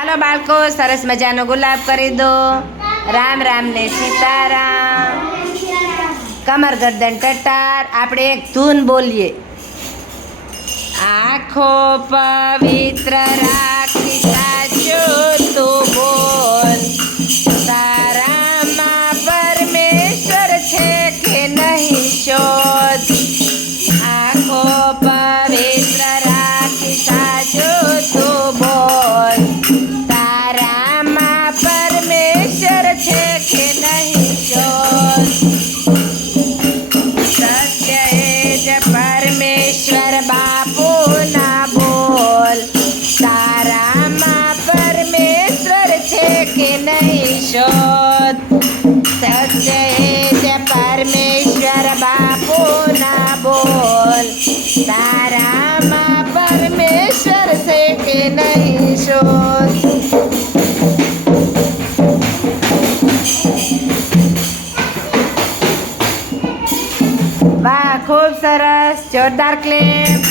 ચાલો બાળકો, સરસ મજાનો ગુલાબ કરી દો. રામ રામ ને સીતારામ. કમર ગરદન ટટાર. આપણે એક ધૂન બોલીએ. આખો પવિત્ર રાખી સાચો તું બોલ. તારામાં પરમેશ્વર છે કે નહીં શોધ. આખો પવિત્ર રાખી સાચો તું બોલ. તારામાં પરમેશ્વર છે કે નહીં શોધ. સત્ય એ જ પરમેશ્વર બાપુના બોલ. તારામાં પરમેશ્વર છે કે નહીં શોધ. સત્ય એ જ પરમેશ્વર બાપુના બોલ. તારામાં પરમેશ્વર છે કે નહીં શોધ. વાહ, ખૂબ સરસ. જોરદાર ક્લેપ.